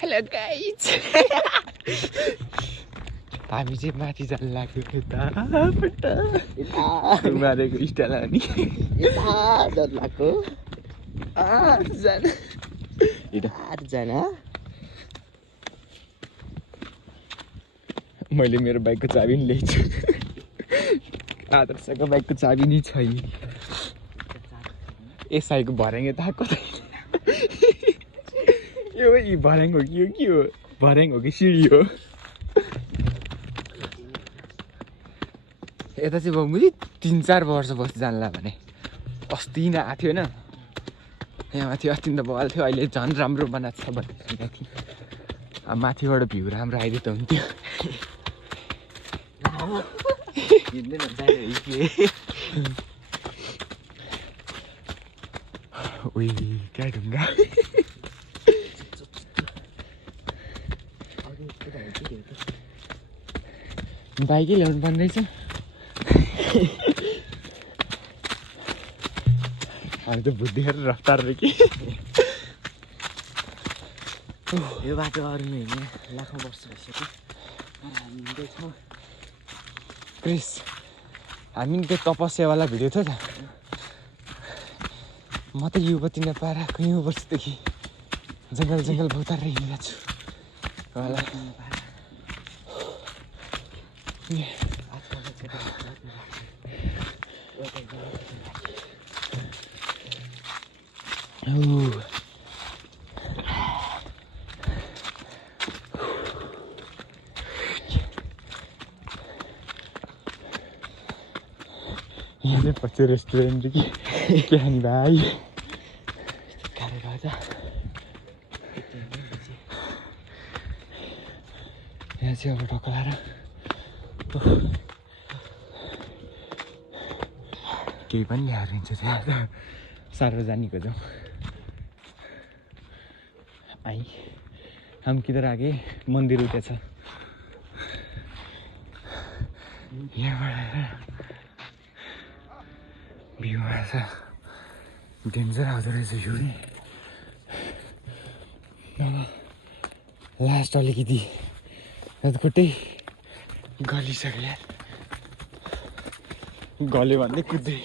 Hello guys हामी चाहिँ माथि जान लाग्यो मारेको स्टाइल अनि मैले मेरो बाइकको चाबी नि ल्याएको छु आदर्शको बाइकको चाबी नि छैन एसआईको भर्याङ यता कतै यो भर्याङ हो कि यो के हो भर्याङ हो कि सिडी हो यता चाहिँ बमुली 3-4 वर्ष बस्दै जानला भने अस्ति नै आएको थियो होइन यहाँ माथि अस्ति त बगाल थियो अहिले झन् राम्रो बनाएको छ भन्ने सुनेको थिएँ अब माथिबाट भ्यू राम्रो आइदियो त हुन्थ्यो उही क्या ढुङ्गा बाइकै ल्याउनु पर्ने रहेछ हामी त बुद्धिहरू रफ्तार रे कि यो बाटो अरू नै होइन लाखौँ वर्ष भइसक्यो हामी हिँड्दैछौँ क्रिस हामी त्यो तपस्यावाला भिडियो थियो त म त युवती नपाएर कयौँ वर्षदेखि जङ्गल जङ्गल भौतारेर हिँडिरहेको छु होला यहाँ चाहिँ पछि रेस्टुरेन्ट कि के खाने भाइ गाह्रो भएछ यहाँ चाहिँ अब ढकलाएर केही पनि ल्याएर हिँड्छ त्यहाँ सार्वजनिक हो जाउँ आई हम किधर आगे मन्दिर उठेछ यहाँबाट भ्यू आएछ डेन्जर आउँदो रहेछ भ्यू नि लास्ट अलिकति खुट्टै गलिसक्यो यार गल्यो भन्दै कुद्दै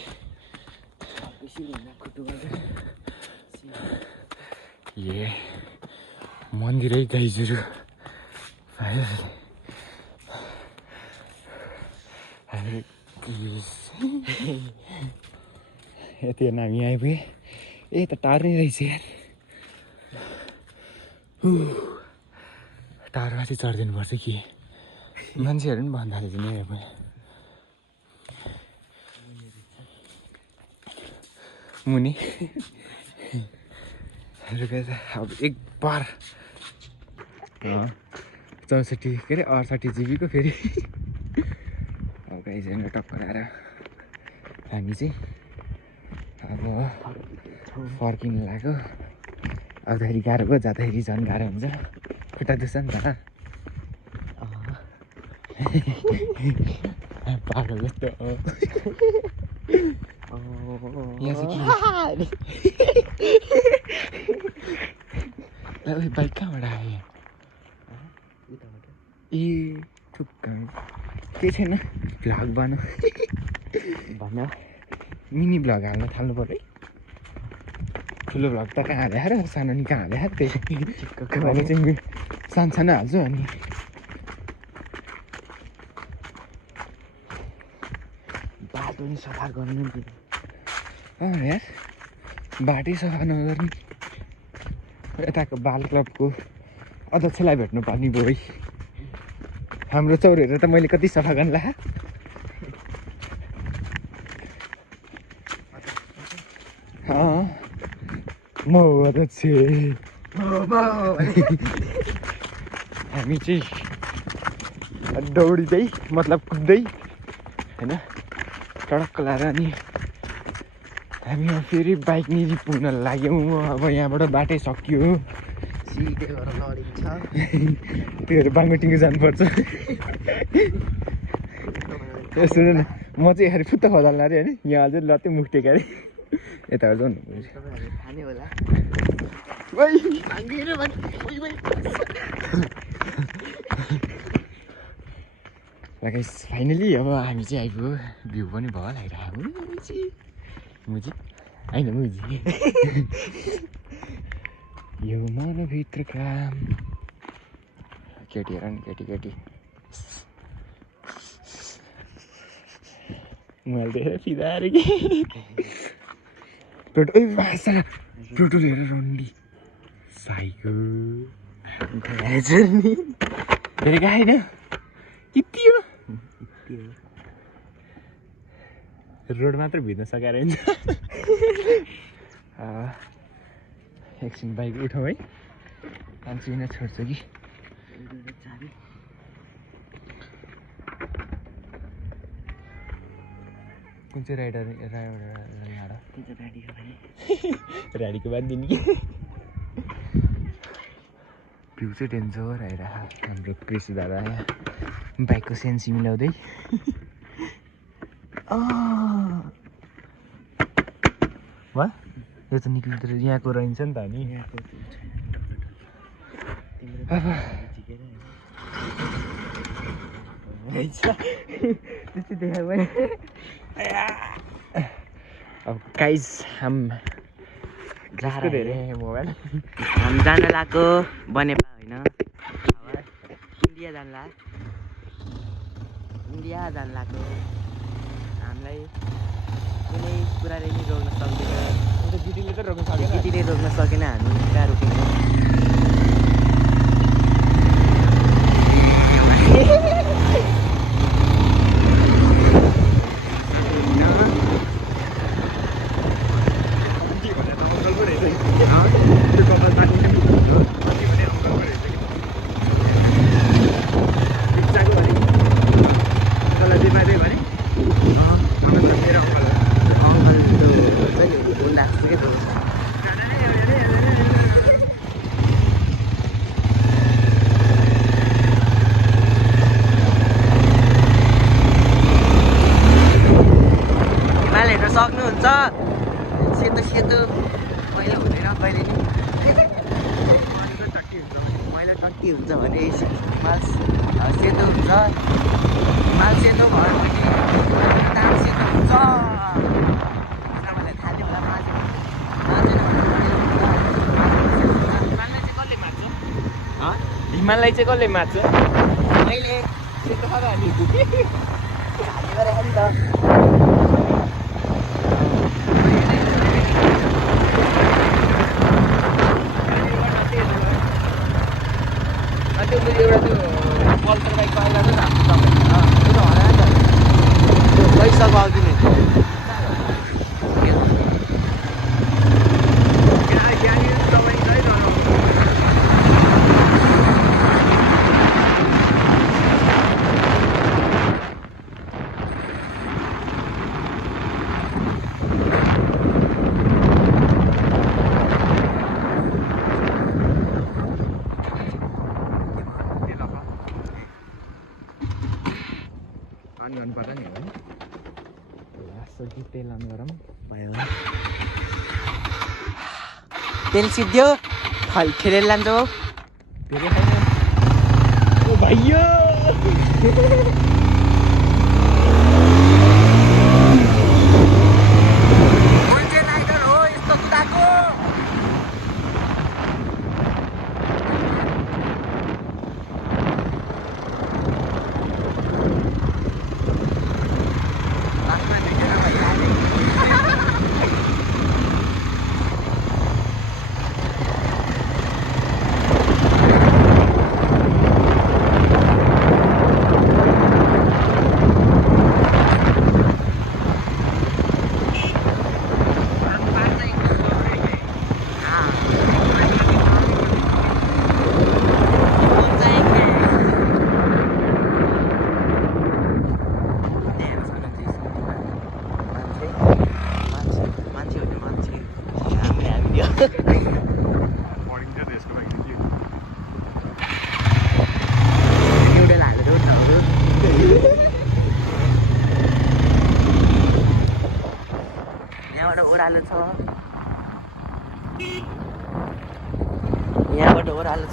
ए मन्दिरै गाइजहरू यति हेर्न हामी आइपुगेँ ए त टाढो नै रहेछ यार टाढोमाथि चढिदिनु पर्छ कि मान्छेहरू पनि भन्दा रहेछ नि मुनि अब एक बार 64 के अरे 68 जिबीको फेरि अब गाइजहरू टक्कर आएर हामी चाहिँ अब फर्किनु लाग्यो आउँदाखेरि गाह्रो भयो जाँदाखेरि झन् गाह्रो हुन्छ खुट्टा दुख्छ नि त पागल जस्तो यहाँ चाहिँ बाइक कहाँबाट आयो ए ठुक्क केही छैन भ्लग बनाऊ भन मिनी भ्लग हाल्न थाल्नु पऱ्यो है ठुलो भ्लग त कहाँ हाले र सानो नि कहाँ हाले त्यही अहिले चाहिँ सानो सानो हाल्छु अनि बाटो नि सफा गर्नु यार बाटै सफा नगर्ने यताको बाल क्लबको अध्यक्षलाई भेट्नु पर्ने भयो है हाम्रो चौरहरू त मैले कति सफा गर्नु ला म अध्यक्ष हामी चाहिँ दौडिँदै मतलब कुद्दै होइन टडक्क लाएर अनि हामी फेरि बाइक निजी पुग्न लाग्यौँ अब यहाँबाट बाटै सक्यो सिधै गरेर लडिन्छ त्योहरू बाङ्गोटिङ्गो जानुपर्छ सुन न म चाहिँ यहाँ फुत्त खदाल्न अरे होइन यहाँ अझै लत्तै मुख टेका अरे यताबाट जाउँ खाने होला गाइस फाइनली अब हामी चाहिँ आइपुग्यो भ्यू पनि भयो लागिरहेको मुजी होइन मुजी यो मनभित्रका केटीहरू नि केटी मैले धेरै फिदा अरे कि पेट्रोल हेरेर रन्डी साइकल धेरै गाएन यति हो रोड मात्र भिड्न सकेर हुन्छ एकछिन बाइक उठाऊ है 5 मिनट छोड्छ कि कुन चाहिँ राइडर ऱ्याडीको बाद दिने कि भ्यू चाहिँ डेन्जर आइरहेको हाम्रो कृषि दादा यहाँ बाइकको सेन्सी मिलाउँदै वा यो त निक्लिँदो रहेछ यहाँको रहन्छ नि त नि त्यस्तै देखाएको अब गाइस हम धेरै मोबाइल हामी जान लाग्यो बनेपा होइन इन्डिया जान लाग्यो हामीलाई कुनै कुराले नि रोक्न सक्दैन गिटीले त रोक्न सकेन गिटीले रोक्न सकेन हामी कहाँ रोकेको सक्नुहुन्छ सेतो सेतो मैला हुँदैन कहिले नि मैला टट्टी हुन्छ भने माल सेतो हुन्छ माल सेतो भयो भने दाम सेतो हुन्छ तपाईँलाई थाहा थियो होला हिमाललाई चाहिँ कसले मार्छ मैले सेतो खाँदा हामी गरेको नि त एउटा त्यो पल्सर बाइकको आइला त हाम्रो तपाईँहरू त्यो त होला नि त पैसाको आउँदैन गर्नु पर्ला नि हो लास्ट तेल अन गरौँ भयो तेल सिद्धो खेलेर लान्छ हो धेरै खाइन ओ भाइयो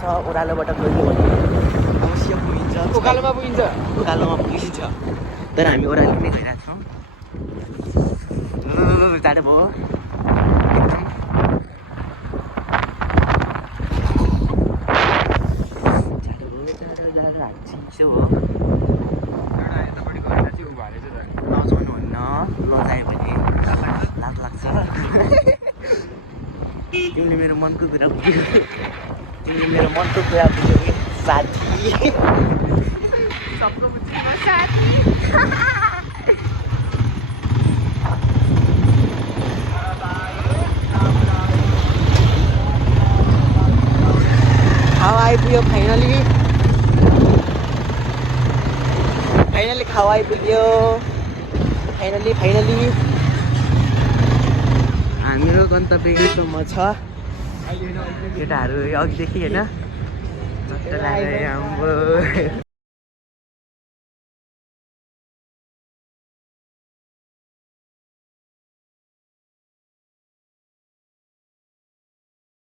छ ओह्रालोबाट गयो भने अवश्य पुगिन्छ उकालोमा पुगिन्छ। उकालोमा पुगिन्छ तर हामी ओह्रालो नै गइरहेको छौँ जाडो भयो एकदम जाडो हात चिसो हो नजाउनुहुन्न लजायो भने लाज लाग्छ तिमीले मेरो मनको कुरा बुझ्यौ तिमीले मेरो मनको कुरा बुझ्यौ कि साथी सबको बुझ्नु साथी खावा आइपुग्यो फाइनली खावा आइपुग्यो फाइनली हाम्रो गन्तव्य यहीँसम्म छ केटाहरू अघिदेखि होइन